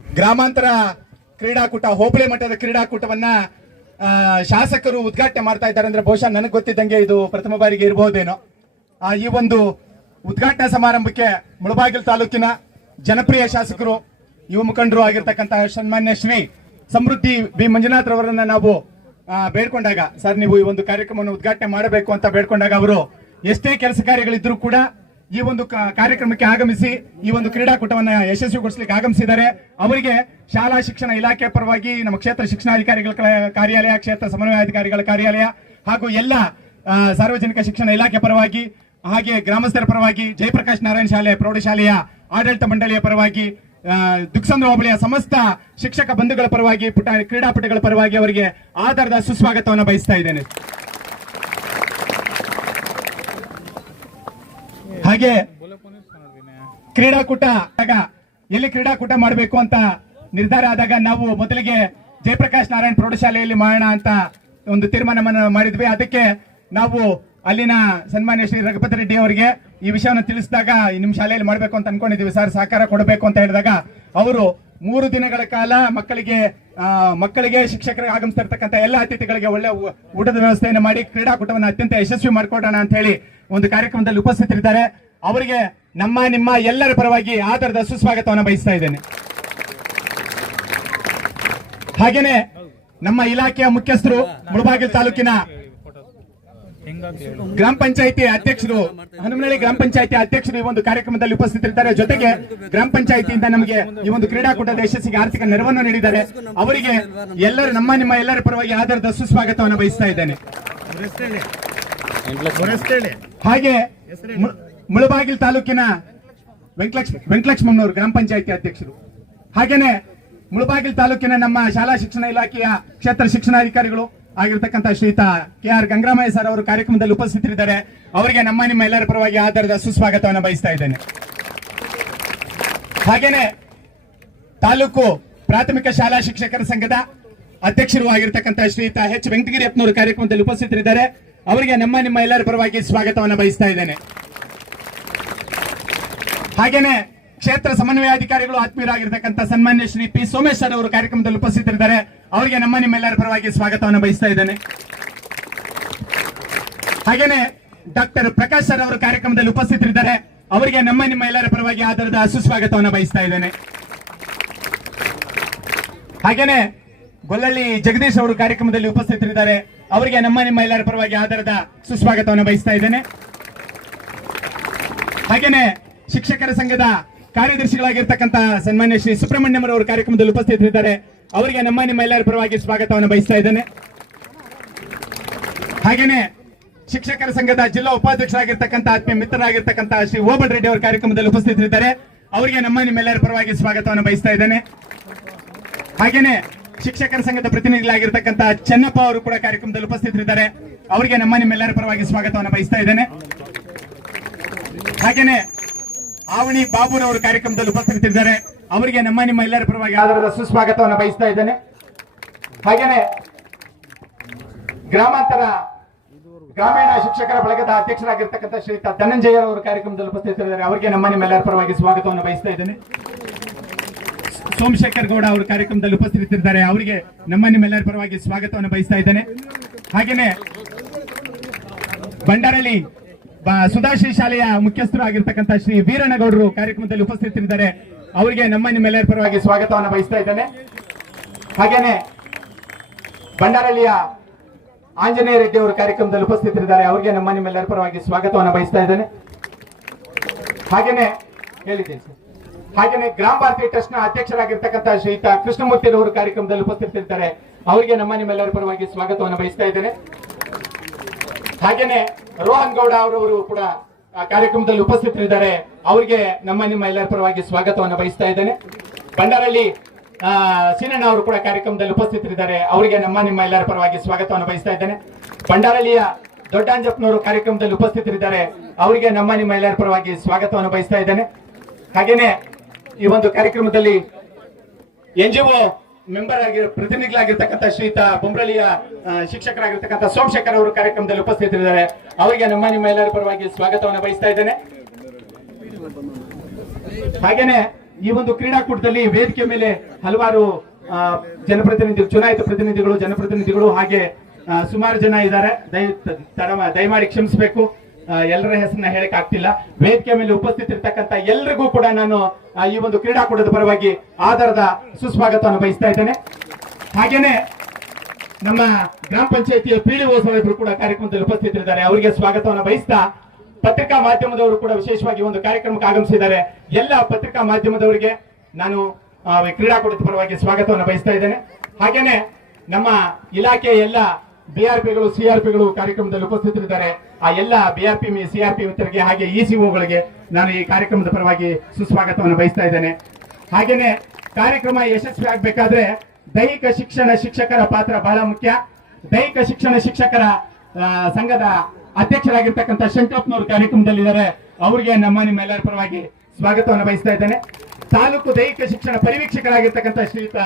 ಗ್ರಾಮಾಂತರ ಕ್ರೀಡಾಕೂಟ, ಹೋಬಳಿ ಮಟ್ಟದ ಕ್ರೀಡಾಕೂಟವನ್ನ ಶಾಸಕರು ಉದ್ಘಾಟನೆ ಮಾಡ್ತಾ ಇದ್ದಾರೆ ಅಂದ್ರೆ ಬಹುಶಃ ನನಗೆ ಗೊತ್ತಿದ್ದಂಗೆ ಇದು ಪ್ರಥಮ ಬಾರಿಗೆ ಇರಬಹುದೇನೋ. ಈ ಒಂದು ಉದ್ಘಾಟನಾ ಸಮಾರಂಭಕ್ಕೆ ಮುಳಬಾಗಿಲು ತಾಲೂಕಿನ ಜನಪ್ರಿಯ ಶಾಸಕರು, ಯುವ ಮುಖಂಡರು ಆಗಿರ್ತಕ್ಕಂಥ ಸನ್ಮಾನ್ಯ ಶ್ರೀ ಸಮೃದ್ಧಿ ಬಿ ಮಂಜುನಾಥ್ ರವರನ್ನ ನಾವು ಬೇಡ್ಕೊಂಡಾಗ, ಸರ್ ನೀವು ಈ ಒಂದು ಕಾರ್ಯಕ್ರಮವನ್ನು ಉದ್ಘಾಟನೆ ಮಾಡಬೇಕು ಅಂತ ಬೇಡ್ಕೊಂಡಾಗ ಅವರು ಎಷ್ಟೇ ಕೆಲಸ ಕಾರ್ಯಗಳಿದ್ರು ಕೂಡ ಈ ಒಂದು ಕಾರ್ಯಕ್ರಮಕ್ಕೆ ಆಗಮಿಸಿ ಈ ಒಂದು ಕ್ರೀಡಾಕೂಟವನ್ನು ಯಶಸ್ವಿಗೊಳಿಸಲಿಕ್ಕೆ ಆಗಮಿಸಿದ್ದಾರೆ. ಅವರಿಗೆ ಶಾಲಾ ಶಿಕ್ಷಣ ಇಲಾಖೆ ಪರವಾಗಿ, ನಮ್ಮ ಕ್ಷೇತ್ರ ಶಿಕ್ಷಣಾಧಿಕಾರಿಗಳ ಕಾರ್ಯಾಲಯ, ಕ್ಷೇತ್ರ ಸಮನ್ವಯಾಧಿಕಾರಿಗಳ ಕಾರ್ಯಾಲಯ ಹಾಗೂ ಎಲ್ಲ ಸಾರ್ವಜನಿಕ ಶಿಕ್ಷಣ ಇಲಾಖೆ ಪರವಾಗಿ, ಹಾಗೆ ಗ್ರಾಮಸ್ಥರ ಪರವಾಗಿ, ಜಯಪ್ರಕಾಶ್ ನಾರಾಯಣ ಶಾಲೆ ಪ್ರೌಢಶಾಲೆಯ ಆಡಳಿತ ಮಂಡಳಿಯ ಪರವಾಗಿ, ದುಕ್ಸಂದ್ರ ಹೋಬಳಿಯ ಸಮಸ್ತ ಶಿಕ್ಷಕ ಬಂಧುಗಳ ಪರವಾಗಿ, ಕ್ರೀಡಾಪಟುಗಳ ಪರವಾಗಿ ಅವರಿಗೆ ಆಧಾರದ ಸುಸ್ವಾಗತವನ್ನು ಬಯಸ್ತಾ ಇದ್ದೇನೆ. ಹಾಗೆ ಕ್ರೀಡಾಕೂಟ ಎಲ್ಲಿ ಕ್ರೀಡಾಕೂಟ ಮಾಡಬೇಕು ಅಂತ ನಿರ್ಧಾರ ಆದಾಗ ನಾವು ಮೊದಲಿಗೆ ಜಯಪ್ರಕಾಶ್ ನಾರಾಯಣ್ ಪ್ರೌಢಶಾಲೆಯಲ್ಲಿ ಮಾಡೋಣ ಅಂತ ಒಂದು ತೀರ್ಮಾನವನ್ನು ಮಾಡಿದ್ವಿ. ಅದಕ್ಕೆ ನಾವು ಅಲ್ಲಿನ ಸನ್ಮಾನ್ಯ ಶ್ರೀ ರಘುಪತಿ ರೆಡ್ಡಿ ಅವರಿಗೆ ಈ ವಿಷಯವನ್ನು ತಿಳಿಸಿದಾಗ ನಿಮ್ಮ ಶಾಲೆಯಲ್ಲಿ ಮಾಡಬೇಕು ಅಂತ ಅನ್ಕೊಂಡಿದ್ವಿ ಸರ್, ಸಹಕಾರ ಕೊಡಬೇಕು ಅಂತ ಹೇಳಿದಾಗ ಅವರು 3 ದಿನಗಳ ಕಾಲ ಮಕ್ಕಳಿಗೆ ಶಿಕ್ಷಕರಿಗೆ ಆಗಮಿಸ್ತಿರ್ತಕ್ಕಂಥ ಎಲ್ಲ ಅತಿಥಿಗಳಿಗೆ ಒಳ್ಳೆ ಊಟದ ವ್ಯವಸ್ಥೆಯನ್ನು ಮಾಡಿ ಕ್ರೀಡಾಕೂಟವನ್ನು ಅತ್ಯಂತ ಯಶಸ್ವಿ ಮಾಡ್ಕೊಡೋಣ ಅಂತ ಹೇಳಿ ಒಂದು ಕಾರ್ಯಕ್ರಮದಲ್ಲಿ ಉಪಸ್ಥಿತರಿದ್ದಾರೆ. ಅವರಿಗೆ ನಿಮ್ಮ ಎಲ್ಲರ ಪರವಾಗಿ ಆಧಾರದ ಸುಸ್ವಾಗತವನ್ನು ಬಯಸ್ತಾ ಇದ್ದೇನೆ. ಹಾಗೇನೆ ನಮ್ಮ ಇಲಾಖೆಯ ಮುಖ್ಯಸ್ಥರು, ಮುಳಬಾಗಿಲು ತಾಲೂಕಿನ ಗ್ರಾಮ ಪಂಚಾಯಿತಿ ಅಧ್ಯಕ್ಷರು, ಹನುಮನಹಳ್ಳಿ ಗ್ರಾಮ ಪಂಚಾಯಿತಿ ಅಧ್ಯಕ್ಷರು ಈ ಒಂದು ಕಾರ್ಯಕ್ರಮದಲ್ಲಿ ಉಪಸ್ಥಿತರಿದ್ದಾರೆ. ಜೊತೆಗೆ ಗ್ರಾಮ ಪಂಚಾಯಿತಿಯಿಂದ ನಮಗೆ ಈ ಒಂದು ಕ್ರೀಡಾಕೂಟದ ಯಶಸ್ಸಿಗೆ ಆರ್ಥಿಕ ನೆರವನ್ನು ನೀಡಿದ್ದಾರೆ. ಅವರಿಗೆ ನಿಮ್ಮ ಎಲ್ಲರ ಪರವಾಗಿ ಆಧಾರದ ಸುಸ್ವಾಗತವನ್ನು ಬಯಸ್ತಾ ಇದ್ದೇನೆ. ಹಾಗೆ ಮುಳಬಾಗಿಲು ತಾಲೂಕಿನ ವೆಂಕಟಲಕ್ಷ್ಮಣ್ಣವರು ಗ್ರಾಮ ಪಂಚಾಯಿತಿ ಅಧ್ಯಕ್ಷರು, ಹಾಗೇನೆ ಮುಳಬಾಗಿಲು ತಾಲೂಕಿನ ನಮ್ಮ ಶಾಲಾ ಶಿಕ್ಷಣ ಇಲಾಖೆಯ ಕ್ಷೇತ್ರ ಶಿಕ್ಷಣಾಧಿಕಾರಿಗಳು ಆಗಿರ್ತಕ್ಕಂಥ ಶ್ರೀಯುತ KR ಗಂಗರಾಮಯ್ಯ ಸರ್ ಅವರು ಕಾರ್ಯಕ್ರಮದಲ್ಲಿ ಉಪಸ್ಥಿತರಿದ್ದಾರೆ. ಅವರಿಗೆ ನಿಮ್ಮ ಎಲ್ಲರ ಪರವಾಗಿ ಆಧಾರದ ಸುಸ್ವಾಗತವನ್ನು ಬಯಸ್ತಾ ಇದ್ದೇನೆ. ಹಾಗೇನೆ ತಾಲೂಕು ಪ್ರಾಥಮಿಕ ಶಾಲಾ ಶಿಕ್ಷಕರ ಸಂಘದ ಅಧ್ಯಕ್ಷರು ಆಗಿರ್ತಕ್ಕಂಥ ಶ್ರೀಯುತ H ವೆಂಕಟಗಿರಿಯಪ್ಪನವರು ಕಾರ್ಯಕ್ರಮದಲ್ಲಿ ಉಪಸ್ಥಿತರಿದ್ದಾರೆ. ಅವರಿಗೆ ನಿಮ್ಮ ಎಲ್ಲರ ಪರವಾಗಿ ಸ್ವಾಗತವನ್ನು ಬಯಸ್ತಾ ಇದ್ದೇನೆ. ಹಾಗೇನೆ ಕ್ಷೇತ್ರ ಸಮನ್ವಯಾಧಿಕಾರಿಗಳು ಆತ್ಮೀಯರಾಗಿರ್ತಕ್ಕಂಥ ಸನ್ಮಾನ್ಯ ಶ್ರೀ P ಸೋಮೇಶ್ ಸರ್ ಅವರು ಕಾರ್ಯಕ್ರಮದಲ್ಲಿ ಉಪಸ್ಥಿತರಿದ್ದಾರೆ. ಅವರಿಗೆ ನಿಮ್ಮೆಲ್ಲರ ಪರವಾಗಿ ಸ್ವಾಗತವನ್ನು ಬಯಸ್ತಾ ಇದ್ದೇನೆ. ಹಾಗೇನೆ ಡಾಕ್ಟರ್ ಪ್ರಕಾಶ್ ಸರ್ ಅವರು ಕಾರ್ಯಕ್ರಮದಲ್ಲಿ ಉಪಸ್ಥಿತರಿದ್ದಾರೆ. ಅವರಿಗೆ ನಿಮ್ಮ ಎಲ್ಲರ ಪರವಾಗಿ ಆಧಾರದ ಸುಸ್ವಾಗತವನ್ನು ಬಯಸ್ತಾ ಇದ್ದೇನೆ. ಹಾಗೇನೆ ಗೊಲ್ಲಳ್ಳಿ ಜಗದೀಶ್ ಅವರು ಕಾರ್ಯಕ್ರಮದಲ್ಲಿ ಉಪಸ್ಥಿತರಿದ್ದಾರೆ. ಅವರಿಗೆ ನಿಮ್ಮ ಎಲ್ಲರ ಪರವಾಗಿ ಆಧಾರದ ಸುಸ್ವಾಗತವನ್ನು ಬಯಸ್ತಾ ಇದ್ದೇನೆ. ಹಾಗೇನೆ ಶಿಕ್ಷಕರ ಸಂಘದ ಕಾರ್ಯದರ್ಶಿಗಳಾಗಿರ್ತಕ್ಕಂಥ ಸನ್ಮಾನ್ಯ ಶ್ರೀ ಸುಬ್ರಹ್ಮಣ್ಯಂ ಅವರು ಕಾರ್ಯಕ್ರಮದಲ್ಲಿ ಉಪಸ್ಥಿತರಿದ್ದಾರೆ. ಅವರಿಗೆ ನಿಮ್ಮ ಎಲ್ಲರ ಪರವಾಗಿ ಸ್ವಾಗತವನ್ನು ಬಯಸ್ತಾ ಇದ್ದೇನೆ. ಹಾಗೇನೆ ಶಿಕ್ಷಕರ ಸಂಘದ ಜಿಲ್ಲಾ ಉಪಾಧ್ಯಕ್ಷರಾಗಿರ್ತಕ್ಕಂಥ ಆತ್ಮೀಯ ಮಿತ್ರರಾಗಿರ್ತಕ್ಕಂಥ ಶ್ರೀ ಓಬಳ್ ರೆಡ್ಡಿ ಅವರು ಕಾರ್ಯಕ್ರಮದಲ್ಲಿ ಉಪಸ್ಥಿತರಿದ್ದಾರೆ. ಅವರಿಗೆ ನಿಮ್ಮೆಲ್ಲರ ಪರವಾಗಿ ಸ್ವಾಗತವನ್ನು ಬಯಸ್ತಾ ಇದ್ದೇನೆ. ಹಾಗೇನೆ ಶಿಕ್ಷಕರ ಸಂಘದ ಪ್ರತಿನಿಧಿಗಳಾಗಿರ್ತಕ್ಕಂಥ ಚೆನ್ನಪ್ಪ ಅವರು ಕೂಡ ಕಾರ್ಯಕ್ರಮದಲ್ಲಿ ಉಪಸ್ಥಿತರಿದ್ದಾರೆ. ಅವರಿಗೆ ನಿಮ್ಮೆಲ್ಲರ ಪರವಾಗಿ ಸ್ವಾಗತವನ್ನು ಬಯಸ್ತಾ ಇದ್ದೇನೆ. ಹಾಗೇನೆ ಆವಣಿ ಬಾಬುರವರು ಕಾರ್ಯಕ್ರಮದಲ್ಲಿ ಉಪಸ್ಥಿತರಿದ್ದಾರೆ. ಅವರಿಗೆ ನಿಮ್ಮ ಎಲ್ಲರ ಪರವಾಗಿ ಆಧಾರದ ಸುಸ್ವಾಗತವನ್ನು ಬಯಸ್ತಾ ಇದ್ದೇನೆ. ಹಾಗೇನೆ ಗ್ರಾಮೀಣ ಶಿಕ್ಷಕರ ಬಳಗದ ಅಧ್ಯಕ್ಷರಾಗಿರ್ತಕ್ಕಂಥ ಶ್ರೀಯುತ ಧನಂಜಯ ಅವರು ಕಾರ್ಯಕ್ರಮದಲ್ಲಿ ಉಪಸ್ಥಿತರಿದ್ದಾರೆ. ಅವರಿಗೆ ನಿಮ್ಮೆಲ್ಲರ ಪರವಾಗಿ ಸ್ವಾಗತವನ್ನು ಬಯಸ್ತಾ ಇದ್ದೇನೆ. ಸೋಮಶೇಖರ್ ಗೌಡ ಅವರು ಕಾರ್ಯಕ್ರಮದಲ್ಲಿ ಉಪಸ್ಥಿತರಿದ್ದಾರೆ. ಅವರಿಗೆ ನಿಮ್ಮೆಲ್ಲರ ಪರವಾಗಿ ಸ್ವಾಗತವನ್ನು ಬಯಸ್ತಾ ಇದ್ದೇನೆ. ಹಾಗೇನೆ ಬಂಡಾರಳ್ಳಿ ಸುಧಾಶ್ರೀ ಶಾಲೆಯ ಮುಖ್ಯಸ್ಥರು ಆಗಿರ್ತಕ್ಕಂಥ ಶ್ರೀ ವೀರಣ್ಣಗೌಡರು ಕಾರ್ಯಕ್ರಮದಲ್ಲಿ ಉಪಸ್ಥಿತರಿದ್ದಾರೆ. ಅವರಿಗೆ ನಿಮ್ಮೆಲ್ಲರ ಪರವಾಗಿ ಸ್ವಾಗತವನ್ನು ಬಯಸ್ತಾ ಇದ್ದೇನೆ. ಹಾಗೇನೆ ಬಂಡಾರಳ್ಳಿಯ ಆಂಜನೇಯ ರೆಡ್ಡಿ ಅವರು ಕಾರ್ಯಕ್ರಮದಲ್ಲಿ ಉಪಸ್ಥಿತರಿದ್ದಾರೆ. ಅವರಿಗೆ ನಿಮ್ಮೆಲ್ಲರ ಪರವಾಗಿ ಸ್ವಾಗತವನ್ನು ಬಯಸ್ತಾ ಇದ್ದೇನೆ. ಹಾಗೇನೆ ಗ್ರಾಮ ಭಾರತಿ ಟ್ರಸ್ಟ್ ನ ಅಧ್ಯಕ್ಷರಾಗಿರ್ತಕ್ಕಂಥ ಶ್ರೀಯುತ ಕೃಷ್ಣಮೂರ್ತಿ ಅವರು ಕಾರ್ಯಕ್ರಮದಲ್ಲಿ ಉಪಸ್ಥಿತರಿದ್ದಾರೆ. ಅವರಿಗೆ ನಿಮ್ಮೆಲ್ಲರ ಪರವಾಗಿ ಸ್ವಾಗತವನ್ನು ಬಯಸ್ತಾ ಇದ್ದೇನೆ. ಹಾಗೇನೆ ರೋಹನ್ ಗೌಡ ಅವರವರು ಕೂಡ ಕಾರ್ಯಕ್ರಮದಲ್ಲಿ ಉಪಸ್ಥಿತರಿದ್ದಾರೆ. ಅವರಿಗೆ ನಿಮ್ಮೆಲ್ಲರ ಪರವಾಗಿ ಸ್ವಾಗತವನ್ನು ಬಯಸ್ತಾ ಇದ್ದೇನೆ. ಬಂಡಾರಳ್ಳಿ ಸೀನಣ್ಣ ಅವರು ಕೂಡ ಕಾರ್ಯಕ್ರಮದಲ್ಲಿ ಉಪಸ್ಥಿತರಿದ್ದಾರೆ. ಅವರಿಗೆ ನಿಮ್ಮೆಲ್ಲರ ಪರವಾಗಿ ಸ್ವಾಗತವನ್ನು ಬಯಸ್ತಾ ಇದ್ದೇನೆ. ಬಂಡಾರಳ್ಳಿಯ ದೊಡ್ಡಂಜಪ್ಪನವರು ಕಾರ್ಯಕ್ರಮದಲ್ಲಿ ಉಪಸ್ಥಿತರಿದ್ದಾರೆ. ಅವರಿಗೆ ನಿಮ್ಮೆಲ್ಲರ ಪರವಾಗಿ ಸ್ವಾಗತವನ್ನು ಬಯಸ್ತಾ ಇದ್ದೇನೆ. ಹಾಗೇನೆ ಈ ಒಂದು ಕಾರ್ಯಕ್ರಮದಲ್ಲಿ NGO ಮೆಂಬರ್ ಪ್ರತಿನಿಧಿಗಳಾಗಿರ್ತಕ್ಕಂಥ ಶ್ರೀಯುತ ಬೊಂಬ್ರಳ್ಳಿಯ ಶಿಕ್ಷಕರಾಗಿರ್ತಕ್ಕಂಥ ಸೋಮಶೇಖರ್ ಅವರು ಕಾರ್ಯಕ್ರಮದಲ್ಲಿ ಉಪಸ್ಥಿತರಿದ್ದಾರೆ. ಅವರಿಗೆ ನಿಮ್ಮೆಲ್ಲರ ಪರವಾಗಿ ಸ್ವಾಗತವನ್ನು ಬಯಸ್ತಾ ಇದ್ದೇನೆ. ಹಾಗೇನೆ ಈ ಒಂದು ಕ್ರೀಡಾಕೂಟದಲ್ಲಿ ವೇದಿಕೆ ಮೇಲೆ ಹಲವಾರು ಜನಪ್ರತಿನಿಧಿಗಳು, ಚುನಾಯಿತ ಪ್ರತಿನಿಧಿಗಳು, ಜನಪ್ರತಿನಿಧಿಗಳು ಹಾಗೆ ಸುಮಾರು ಜನ ಇದ್ದಾರೆ. ದಯಮಾಡಿ ಕ್ಷಮಿಸಬೇಕು, ಎಲ್ಲರ ಹೆಸರನ್ನ ಹೇಳಕ್ ಆಗ್ತಿಲ್ಲ. ವೇದಿಕೆ ಮೇಲೆ ಉಪಸ್ಥಿತಿರ್ತಕ್ಕಂಥ ಎಲ್ರಿಗೂ ಕೂಡ ನಾನು ಈ ಒಂದು ಕ್ರೀಡಾಕೂಟದ ಪರವಾಗಿ ಆಧಾರದ ಸುಸ್ವಾಗತವನ್ನು ಬಯಸ್ತಾ ಇದ್ದೇನೆ. ಹಾಗೇನೆ ನಮ್ಮ ಗ್ರಾಮ ಪಂಚಾಯತಿಯ PDO ಸಾಹೇಬರು ಕೂಡ ಕಾರ್ಯಕ್ರಮದಲ್ಲಿ ಉಪಸ್ಥಿತರಿದ್ದಾರೆ, ಅವರಿಗೆ ಸ್ವಾಗತವನ್ನು ಬಯಸ್ತಾ, ಪತ್ರಿಕಾ ಮಾಧ್ಯಮದವರು ಕೂಡ ವಿಶೇಷವಾಗಿ ಒಂದು ಕಾರ್ಯಕ್ರಮಕ್ಕೆ ಆಗಮಿಸಿದ್ದಾರೆ. ಎಲ್ಲ ಪತ್ರಿಕಾ ಮಾಧ್ಯಮದವರಿಗೆ ನಾನು ಕ್ರೀಡಾಕೂಟದ ಪರವಾಗಿ ಸ್ವಾಗತವನ್ನು ಬಯಸ್ತಾ ಇದ್ದೇನೆ. ಹಾಗೇನೆ ನಮ್ಮ ಇಲಾಖೆಯ ಎಲ್ಲ BRPಗಳು, CRPಗಳು ಕಾರ್ಯಕ್ರಮದಲ್ಲಿ ಉಪಸ್ಥಿತರಿದ್ದಾರೆ. ಆ ಎಲ್ಲ BRP, CRP ಮಿತ್ರರಿಗೆ ಹಾಗೆ ECOಗಳಿಗೆ ನಾನು ಈ ಕಾರ್ಯಕ್ರಮದ ಪರವಾಗಿ ಸುಸ್ವಾಗತವನ್ನು ಬಯಸ್ತಾ ಇದ್ದೇನೆ. ಹಾಗೇನೆ ಕಾರ್ಯಕ್ರಮ ಯಶಸ್ವಿ ಆಗ್ಬೇಕಾದ್ರೆ ದೈಹಿಕ ಶಿಕ್ಷಣ ಶಿಕ್ಷಕರ ಪಾತ್ರ ಬಹಳ ಮುಖ್ಯ. ದೈಹಿಕ ಶಿಕ್ಷಣ ಶಿಕ್ಷಕರ ಸಂಘದ ಅಧ್ಯಕ್ಷರಾಗಿರ್ತಕ್ಕಂಥ ಶಂಕರಪ್ಪನವರು ಕಾರ್ಯಕ್ರಮದಲ್ಲಿದ್ದಾರೆ. ಅವರಿಗೆ ನಿಮ್ಮೆಲ್ಲರ ಪರವಾಗಿ ಸ್ವಾಗತವನ್ನು ಬಯಸ್ತಾ ಇದ್ದೇನೆ. ತಾಲೂಕು ದೈಹಿಕ ಶಿಕ್ಷಣ ಪರಿವೀಕ್ಷಕರಾಗಿರ್ತಕ್ಕಂಥ ಶ್ರೀಯುತ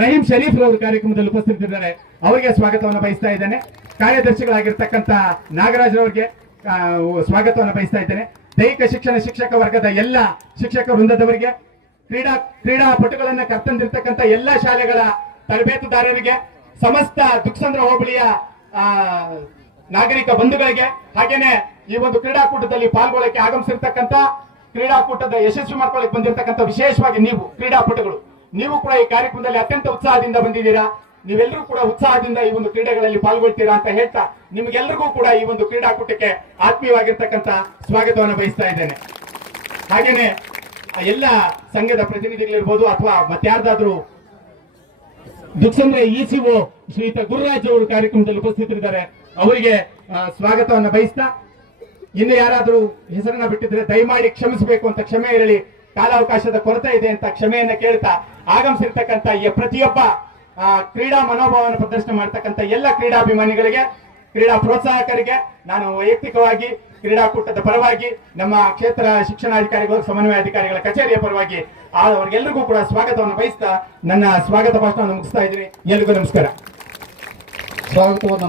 ರಹೀಂ ಶರೀಫ್ ರವರು ಕಾರ್ಯಕ್ರಮದಲ್ಲಿ ಉಪಸ್ಥಿತರಿದ್ದಾರೆ, ಅವರಿಗೆ ಸ್ವಾಗತವನ್ನು ಬಯಸ್ತಾ ಇದ್ದೇನೆ. ಕಾರ್ಯದರ್ಶಿಗಳಾಗಿರ್ತಕ್ಕಂಥ ನಾಗರಾಜ್ ರವರಿಗೆ ಸ್ವಾಗತವನ್ನು ಬಯಸ್ತಾ ಇದ್ದೇನೆ. ದೈಹಿಕ ಶಿಕ್ಷಣ ಶಿಕ್ಷಕ ವರ್ಗದ ಎಲ್ಲ ಶಿಕ್ಷಕ ವೃಂದದವರಿಗೆ, ಕ್ರೀಡಾಪಟುಗಳನ್ನ ಕರ್ತಂದಿರ್ತಕ್ಕಂಥ ಎಲ್ಲ ಶಾಲೆಗಳ ತರಬೇತುದಾರರಿಗೆ, ಸಮಸ್ತ ದುಕ್ಸಂದ್ರ ಹೋಬಳಿಯ ನಾಗರಿಕ ಬಂಧುಗಳಿಗೆ, ಹಾಗೇನೆ ಈ ಒಂದು ಕ್ರೀಡಾಕೂಟದಲ್ಲಿ ಪಾಲ್ಗೊಳ್ಳಕ್ಕೆ ಆಗಮಿಸಿರ್ತಕ್ಕಂಥ, ಕ್ರೀಡಾಕೂಟದ ಯಶಸ್ವಿ ಮಾಡ್ಕೊಳ್ಳಕ್ಕೆ ಬಂದಿರತಕ್ಕಂಥ ವಿಶೇಷವಾಗಿ ನೀವು ಕ್ರೀಡಾಪಟುಗಳು, ನೀವು ಕೂಡ ಈ ಕಾರ್ಯಕ್ರಮದಲ್ಲಿ ಅತ್ಯಂತ ಉತ್ಸಾಹದಿಂದ ಬಂದಿದ್ದೀರಾ. ನೀವೆಲ್ಲರೂ ಕೂಡ ಉತ್ಸಾಹದಿಂದ ಈ ಒಂದು ಕ್ರೀಡೆಗಳಲ್ಲಿ ಪಾಲ್ಗೊಳ್ತೀರಾ ಅಂತ ಹೇಳ್ತಾ, ನಿಮ್ಗೆಲ್ರಿಗೂ ಕೂಡ ಈ ಒಂದು ಕ್ರೀಡಾಕೂಟಕ್ಕೆ ಆತ್ಮೀಯವಾಗಿರ್ತಕ್ಕಂಥ ಸ್ವಾಗತವನ್ನು ಬಯಸ್ತಾ ಇದ್ದೇನೆ. ಹಾಗೇನೆ ಎಲ್ಲ ಸಂಘದ ಪ್ರತಿನಿಧಿಗಳಿರ್ಬೋದು ಅಥವಾ ಮತ್ಯಾರ್ದಾದ್ರೂ ದುಕ್ಸಂದ್ರ ECO ಶ್ರೀಯುತ ಗುರುರಾಜ್ ಅವರು ಕಾರ್ಯಕ್ರಮದಲ್ಲಿ ಉಪಸ್ಥಿತರಿದ್ದಾರೆ, ಅವರಿಗೆ ಸ್ವಾಗತವನ್ನು ಬಯಸ್ತಾ, ಇನ್ನು ಯಾರಾದ್ರೂ ಹೆಸರನ್ನ ಬಿಟ್ಟಿದ್ರೆ ದಯಮಾಡಿ ಕ್ಷಮಿಸಬೇಕು ಅಂತ ಕ್ಷಮೆ ಇರಲಿ. ಕಾಲಾವಕಾಶದ ಕೊರತೆ ಇದೆ ಅಂತ ಕ್ಷಮೆಯನ್ನ ಕೇಳ್ತಾ, ಆಗಮಿಸಿರ್ತಕ್ಕಂಥ ಪ್ರತಿಯೊಬ್ಬ ಕ್ರೀಡಾ ಮನೋಭಾವನ ಪ್ರದರ್ಶನ ಮಾಡತಕ್ಕಂಥ ಎಲ್ಲ ಕ್ರೀಡಾಭಿಮಾನಿಗಳಿಗೆ, ಕ್ರೀಡಾ ಪ್ರೋತ್ಸಾಹಕರಿಗೆ ನಾನು ವೈಯಕ್ತಿಕವಾಗಿ ಕ್ರೀಡಾಕೂಟದ ಪರವಾಗಿ, ನಮ್ಮ ಕ್ಷೇತ್ರ ಶಿಕ್ಷಣಾಧಿಕಾರಿಗಳು, ಸಮನ್ವಯ ಅಧಿಕಾರಿಗಳ ಕಚೇರಿಯ ಪರವಾಗಿ ಅವರಿಗೆಲ್ಲರಿಗೂ ಕೂಡ ಸ್ವಾಗತವನ್ನು ಬಯಸ್ತಾ ನನ್ನ ಸ್ವಾಗತ ಭಾಷಣವನ್ನು ಮುಗಿಸ್ತಾ ಇದ್ದೀನಿ. ಎಲ್ರಿಗೂ ನಮಸ್ಕಾರ. ಸ್ವಾಗತವನ್ನು